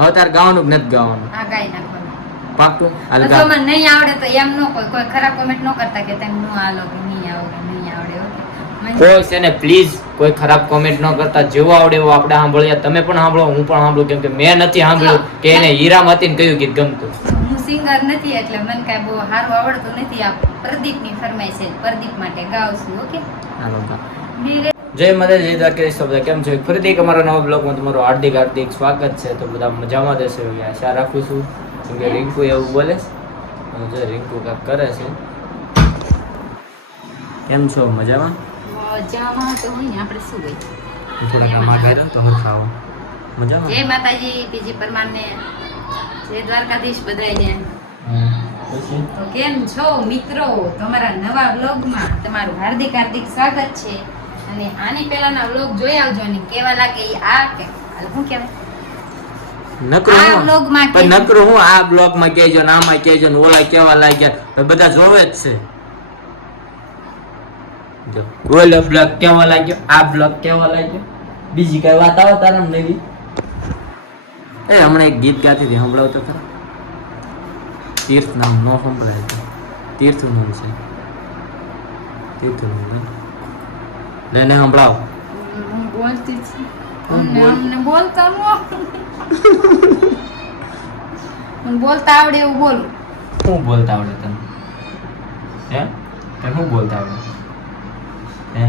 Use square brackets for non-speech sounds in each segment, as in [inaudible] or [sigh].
હવે તાર ગાવાનું કે નથી ગાવાનું? આ ગાઈ નાખવાનું. પાક્કું? હાલ ગા મને નહીં આવડે તો એમ ન કોઈ કોઈ ખરાબ કોમેન્ટ ન કરતા કે તમે નું આલો કે નહીં આવડે નહીં આવડે કોઈ છે ને પ્લીઝ કોઈ ખરાબ કોમેન્ટ ન કરતા. જેવો આવડે એવો આપણે સાંભળ્યા તમે પણ સાંભળો હું પણ સાંભળું. કેમ કે મેં નથી સાંભળ્યું કે એને હીરામતી ને કયું ગીત ગમતું. હું સિંગર નથી એટલે મને કાંઈ બહુ સારું આવડતું નથી. આ પ્રદીપની ફરમાઈશ છે પ્રદીપ માટે ગાઉં છું ઓકે? હાલો ગા જય માતા જય દ્વારકાધીશ તો બધા કેમ છો? ફરીથી અમારા નવા બ્લોગમાં તમારું હાર્દિક હાર્દિક સ્વાગત છે. તો બધા મજામાં દેશે એવી આશા રાખું છું. કેમ કે રિંકુ એવું બોલે જો રિંકુ કાંક કરે છે. કેમ છો? મજામાં? મજામાં તો આપણે શું હોય થોડાક આમાં ગાય તો મજામાં? જય માતાજી બીજી પરમાનને. જય દ્વારકાધીશ કેમ છો મિત્રો? તમારા નવા વ્લોગમાં તમારું હાર્દિક હાર્દિક સ્વાગત છે. અને આની પહેલાના વ્લોગ જોઈ આવજો ને કેવા લાગે ઈ આ કે? શું કહેવાય નકરું હું. નકરું હું આ બ્લોગમાં કહેજો ને આમાં કહેજો ને ઓલા કેવા લાગ્યા. બધા જોવે જ છે. ઓલો બ્લોગ કેવો લાગ્યો? આ બ્લોગ કેવો લાગ્યો? બીજી કઈ વાત આવે તારા નવી એ હમણાં એક ગીત ગાતી હતી સંભળાવ તો તીર્થ નામ નો સંભળાય. છે તીર્થ નામ છે. તીર્થ નામ ને ને સંભળાવ હું બોલતી અમને બોલતા મને બોલતા આવડે એવું બોલું શું બોલતા આવડે તને હે તને શું બોલતા આવડે હે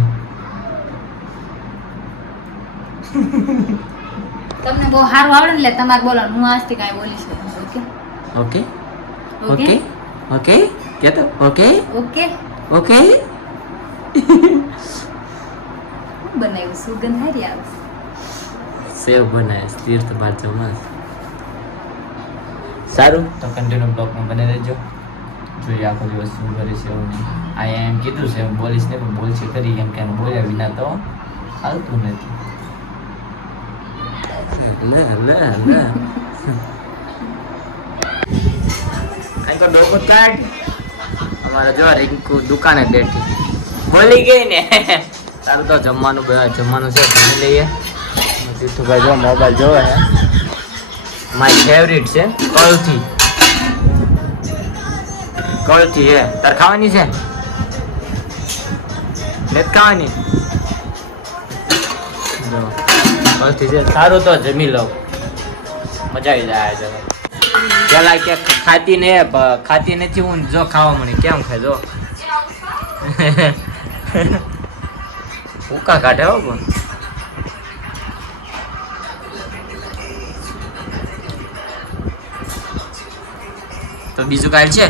તમને બહુ સારું આવડે ને એટલે તમારે બોલવાનું. હું આજથી કાંઈ બોલીશ okay? Okay. Okay? Okay? Okay? Okay? Okay? Okay? બનાવ્યું સુગંધ હારી આવે સેવ બનાય તીર્થ બાજુમાં સારું. તો કન્ટિન્યુ બ્લોગમાં બને રહેજો. જોઈએ આખો દિવસ શું કરે છે એવું નહીં અહીંયા એમ કીધું છે એમ બોલીશ ને પણ બોલશે કરી કેમ કે બોલ્યા વિના તો હાલતું નથી. લે લે લે. તો ડોકો કાઢ. અમારે જો રિંકુ દુકાને બેઠી. બોલી ગઈ ને. તારું તો જમવાનું જમવાનું છે જમી લઈએ. જીતુભાઈ જો મોબાઈલ જોવે છે મારી ફેવરિટ છે કળથી. કળથી હે. તાર ખાવાની છે? ને ખાવાની? જો કળથી છે. સારું તો જમી લઉં. મજા આવી જાય છે. પેલા કે ખાતી ને ખાતી નથી હું જો ખાવા મને કેમ ખાય જો? [laughs] ઉકા કાઢે હો પણ. તો બીજું કાંઈ છે?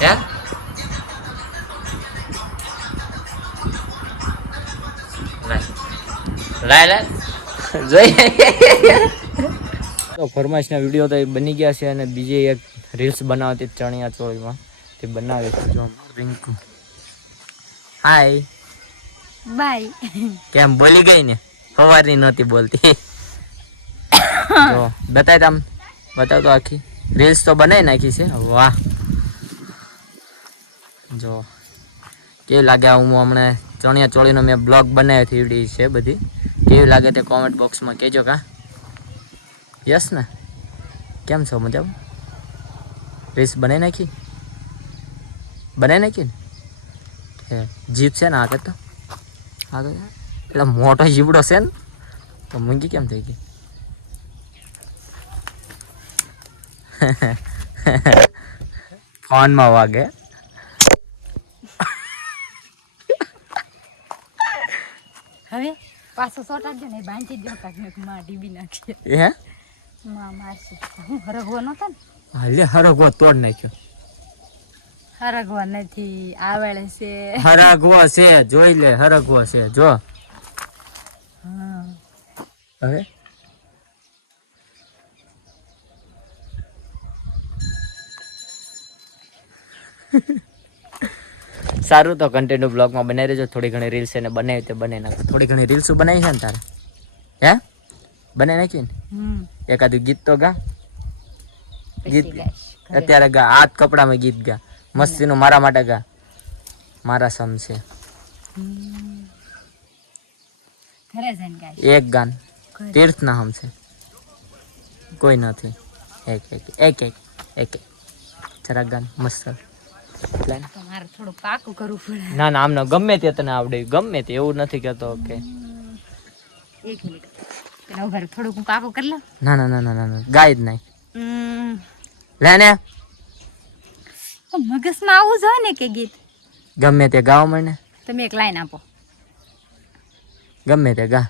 હે? લાય. લાય જોઈએ તો ફરમાઈશના વીડિયો તો એ બની ગયા છે અને બીજે એક રીલ્સ બનાવતી ચણિયા ચોળીમાં. તે બનાવે છે. જો રિંકુ. હાય બાય. કેમ બોલી ગઈ ને? સવારની નહોતી બોલતી. તો બતાય તમ. બતાવ તો આખી. રીલ્સ તો બનાવી નાખી છે. વાહ. જો, કેવી લાગે હું હમણાં ચણિયા ચોળીનો મેં બ્લોગ બનાવ્યો થીવડી છે બધી. કેવી લાગે તે કોમેન્ટ બોક્સમાં કહેજો કા. યસ ને? કેમ છો મજા રીલ્સ બનાવી નાખી? બનાવી નાખી ને? જીપ છે ને આગળ તો આગળ. એટલે મોટો જીવડો છે ને તો મૂંગી કેમ થઈ ગઈ? ફોનમાં વાગે. હવે પાછો સોટાડજો ને બાંધી દો કાંઈકમાં ડીબી નાખીએ હે? માં મારશે. હું હરગવો નતો ને? હાલે હરગવો તોડ નાખ્યો. હરગવા નથી આવેળે છે. હરગવો છે જોઈ લે હરગવો છે જો. હવે? સારું તો કન્ટિન્યુ બ્લોગમાં બનાવી રહેજો થોડી ઘણી રીલ્સ એને બનાવી તે બનાવી નાખ. થોડી ઘણી રીલ્સ બનાવી છે ને તારે? હે? બનાવી નાખી ને? એકાદું ગીત તો ગા. ગીત. અત્યારે ગા. હાથ કપડામાં ગીત ગા. મસ્તીનું મારા માટે ગા. મારા સમ છે. એક ગાન. તીર્થ ના હમ છે. કોઈ નથી. એક એક એક એક એક એક. જરાક ગાન મસ્ત. ના. ના આમને ગમે તે તને આવડે. ગમે તે એવું નથી કહેતો કે. એક મિનિટ. થોડુંક પાકું કરી લો ના ના ના ના ના ના. ગાય જ નહીં. લે ને. તો મગજમાં આવું હોય ને કે ગીત. ગમે તે ગાઓ મને. તમે એક લાઈન આપો. ગમે તે ગા.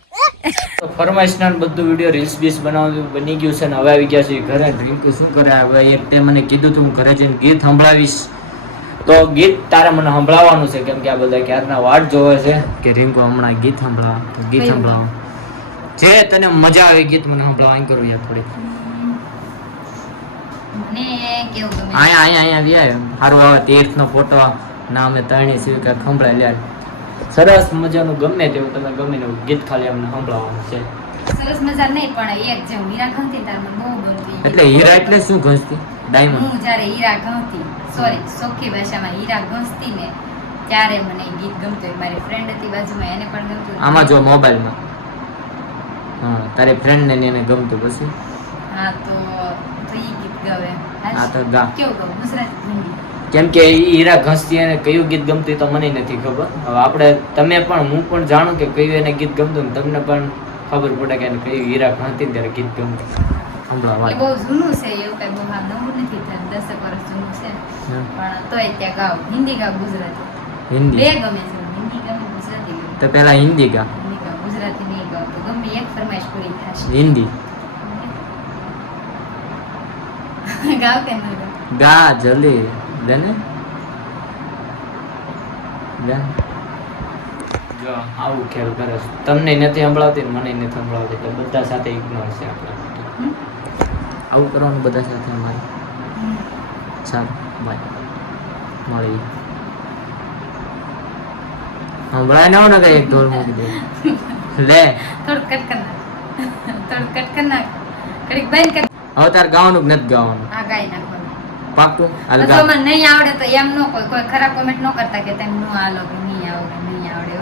ફરમાઈશના બધું વીડિયો રીલ્સ બીસ બનાવવાનું બની ગયું છે ને હવે આવી ગયા છે ઘરે. રિંકુ શું કરે? હવે એક તે મને કીધું તું હું ઘરે જઈને ગીત સંભળાવીશ. તો ગીત તારે મને સંભળાવવાનું છે કેમ કે આ બધા ક્યારના વાટ જોવે છે. કે રિંકુ હમણાં ગીત સંભળાવ ગીત? સંભળાવ. જે તને મજા આવે ગીત મને સંભળાવ અહીં કરું યાર થોડી મને કેવું ગમે? વ્યાય સારું હવે તીર્થનો ફોટો ના અમે તણી સીવી ખંભળા લ્યા. સરસ મજાનું ગમે તેવું તમે ગમે તેવું ગીત ખાલી અમને સંભળાવવાનું છે. સરસ મજા નહીં પણ એક જે હું હીરા ગમતી તાર મને બહુ ગમતી. એટલે હીરા એટલે શું ઘસતી ડાયમંડ હું જ્યારે હીરા ઘંતી સોરી સોખી ભાષામાં હીરા ઘસતી ને ત્યારે મને ગીત ગમતું મારી ફ્રેન્ડ હતી બાજુમાં એને પણ ગમતું આમાં જો મોબાઈલમાં. હા તારી ફ્રેન્ડ ને એને ગમતું પછી? હા તો હા તો ગા. કેમ કે હીરા ઘસતી એને કયું ગીત ગમતું તો મને નથી ખબર. હવે આપણે તમે પણ હું પણ જાણું કે કયું એને ગીત ગમતું ને તમને પણ ખબર પડે કે એને કયું હીરા ઘસતી ત્યારે ગીત ગમતું. બહુ જૂનું છે એવું કઈ બહુ નવું નથી થયું. દસેક વર્ષ જૂનું છે. પણ તોય ત્યાં ગાવ. હિન્દી ગાવ ગુજરાતી. બે ગમે છે. હિન્દી ગમે ગુજરાતી તો પેલા હિન્દી ગા. ગુજરાતી નહીં ગાવ. તો ગમે એક ફરમાઈશ પૂરી થશે હિન્દી? [laughs] ગાવ ગા જલ્દી. દેને જો આવું ખેલ કરે છે. તમને નથી સંભળાવતી મને નથી સંભળાવતી તો બધા સાથે ઇગ્નોર છે આપણે. આવું કરવાનું બધા સાથે અમારે. ચાલ બાય મળી સંભળાય ના હોય ને કઈ એક ઢોલ મૂકી દે. [laughs] લે. થોડું કટ કર નાખ. [laughs] થોડું કટ કર નાખ. કડીક બંધ કર હવે તાર ગાવાનું કે નથી ગાવાનું? આ ગાઈ નાખવાનું. પાક્કું? હાલ ગા. મને નહીં આવડે તો એમ ન કોઈ કોઈ ખરાબ કોમેન્ટ ન કરતા કે તેમ નું આ લોકો નહીં આવડે નહીં આવડે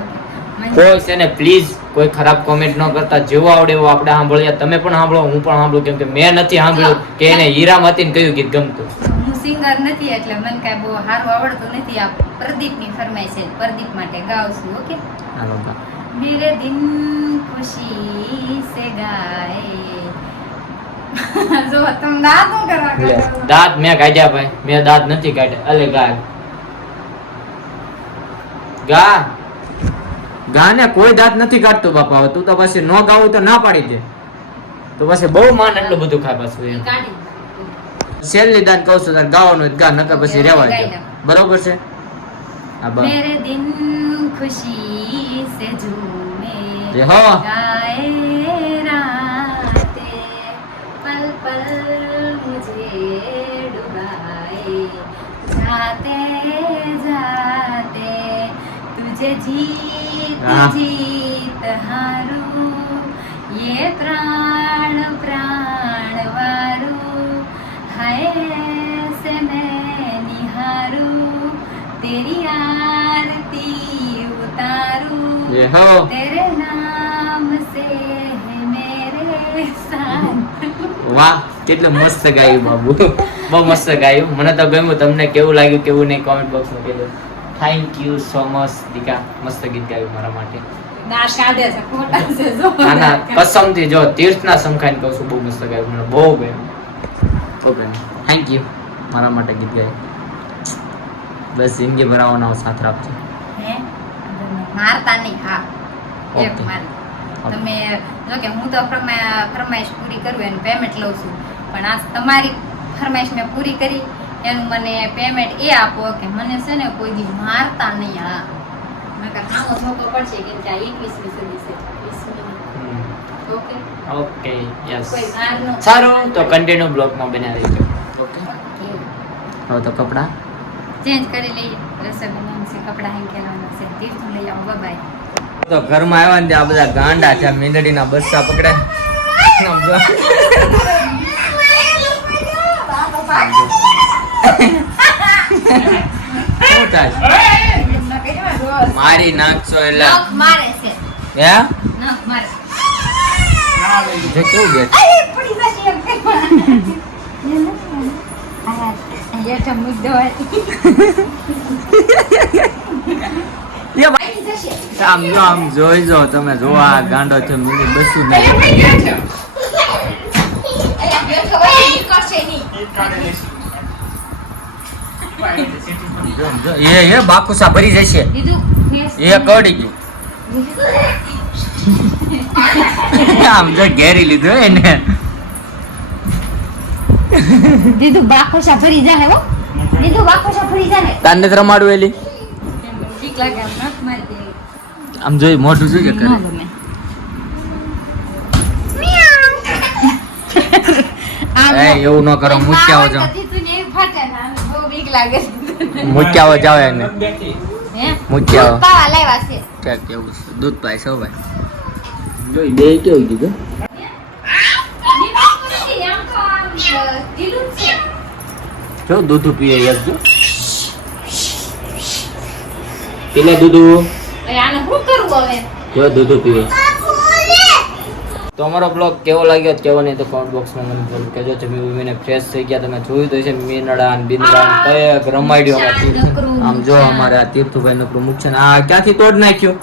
કોઈ છે ને પ્લીઝ કોઈ ખરાબ કોમેન્ટ ન કરતા. જેવો આવડે એવો આપણે સાંભળ્યા તમે પણ સાંભળો હું પણ સાંભળું. કેમ કે મેં નથી સાંભળ્યું કે એને હીરા હીરામાંથી કયું ગીત ગમતું. હું સિંગર નથી એટલે મને કાંઈ બહુ સારું આવડતું નથી. આ પ્રદીપની ફરમાઈ છે પ્રદીપ માટે ગાઉં છું ઓકે. હાલો ગા. मेरे [laughs] જો તમે દાંત નો કરવા દાંત મેં કાઢ્યા ભાઈ. મેં દાંત નથી કાઢ્યા. અલે ગા. ગા. ગાને કોઈ દાંત નથી કાઢતો બાપા. તું તો પછી નો ગાવું તો ના પાડી દે. તો પછી બહુ માન એટલું બધું ખાય પાછું એમ. છેલ્લી દાંત કહું છું તારે ગાવાનું ગા નકર પછી રહેવા દે બરોબર છે? આ બસ. મેરે દિન ખુશી સે ઝૂમે ગાયે રા गाए राते पल पल मुझे डुबाए जाते जाते तुझे जीत हाँ। जीत हारू ये प्राण प्राण वारू हाय से मैं निहारू तेरी आरती उतारू એ હો तेरे नाम से है मेरे साथ વાહ કેટલું મસ્ત ગાયું બાબુ. બહુ મસ્ત ગાયું. મને તો ગમ્યું તમને કેવું લાગ્યું કેવું નહીં કોમેન્ટ બોક્સમાં કહેજો થેન્ક યુ સો મચ દીકા. મસ્ત ગીત ગાયું મારા માટે. દાંત કાઢે છે ખોટા છે જો. ના ના કસમથી જો તીર્થના સમખાઈને કહું છું બહુ મસ્ત ગાયું. મને બહુ ગમ્યું. ઓકે થેન્ક યુ મારા માટે ગીત ગાયું. બસ જિંદગી ભરાવાનો સાથ રાખજો. મારતા નહીં હા. એક ઓકે. માર. તમે જો કે હું તો ફરમા- ફરમાઈશ પૂરી કરું એનું પેમેન્ટ લઉં છું. પણ આ તમારી ફરમાઈશ મેં પૂરી કરી. એનું મને પેમેન્ટ એ આપો કે મને છે ને કોઈ દી મારતા નહીં હા નકર સામો ધોકો પડશે કેમ કે આ એકવીસમી સદી છે. ઓકે? Okay yes. સારું તો કન્ટિન્યુ બ્લોગમાં બનાવી દેજો. ઓકે. હવે તો કપડાં? ચેન્જ કરી લઈએ. રસોઈ બનાવવાનું છે કપડાં હેંગ કરવાના છે. તીર્થ લઈ આવો બાય તો ઘરમાં આવ્યા ને આ બધા ગાંડા છે મીંદડીના બસ્સા પકડે આમ જો. શું થાય મારી નાખશો એટલે મારે છે. હે? મારે. જે કેવું જશે. આમ જો આમ જોઈ જો તમે. જોવા ગાંડો છે મૂકી બસું નહીં. એ એ બાકુસા ભરી જશે. એ કડી ગયું. [laughs] આમ જો ઘેરી લીધું એને. દીધું બાકોશા ભરી જાય હો દીધું બાકોશા ભરી જાય તાને રમાડું એલી? આમ જોઈ મોઢું જોઈએ કરે ન ગમે આમ એ, એવું ન કરો મૂક્યા જાઓ. દીધું ને એ ફાટે ને આને બહુ બીક લાગે મૂક્યા જાવ એને. હે? મૂક્યા દૂધ પાવા લાવ્યા કેવું છે? દૂધ પાય છો ભાઈ. જોઈ બે કેવું કીધું? જ દૂધ પીએ યાર જો. પીલે દૂધ હવે આને શું કરવું હવે? જો દૂધ પીવે તો અમારો બ્લોગ કેવો લાગ્યો કેવો નહીં તો કોમેન્ટ બોક્સમાં મને જરૂર કહેજો. જમી ઉમીને ફ્રેશ થઈ ગયા તમે જોયું તો છે મીનડા અને બિંદડા કયક રમાડ્યો અમારે આમ જો અમારે આ તીર્થુભાઈ નું મુખ છે ને આ ક્યાંથી તોડ નાખ્યો?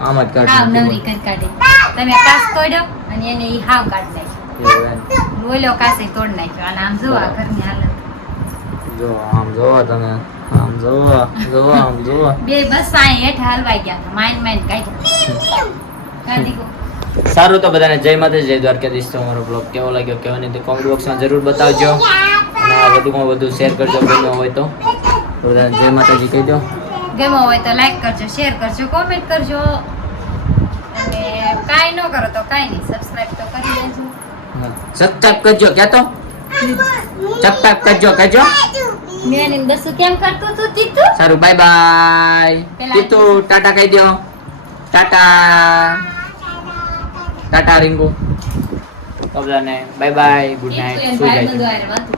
આમ જ, જ. જ કાઢ તમે કાચ તોડ્યો અને એને ઈ હાવ કાઢી નાખ્યો. બોલ્યો કાસે તોડ નાખ્યો. અને આમ જો આ ઘરની હાલત. જો આમ જોવો તમે. આમ જોવો જોવો આમ જોવો. બે બસ આ હેઠ હાલવા ગયા માઇન માઇન કાઢ્યા. [laughs] કાઢી. સારું તો બધાને જય માતાજી જય દ્વારકાધીશ. તો મારો બ્લોગ કેવો લાગ્યો કેવો નહીં તો કોમેન્ટ બોક્સમાં જરૂર બતાવજો. અને વધુમાં વધુ શેર કરજો ગમ્યો હોય તો. બધાને જય માતાજી કહી દો. ગમ્યો હોય તો લાઈક કરજો શેર કરજો કોમેન્ટ કરજો. અને કાંઈ ન કરો તો કાંઈ નહીં સબસ્ક્રાઇબ તો કરી દેજો સબસ્ક્રાઇબ કરજો ક્યાં તો? સબસ્ક્રાઇબ કરજો કરજો મેં એને દસું કેમ કરતો તું તીતુ સારું બાય બાય તીતુ ટાટા કહી દો. ટાટા. ટાટા રિંગો બધાને. બાય બાય ગુડ નાઇટ સુઈ જાય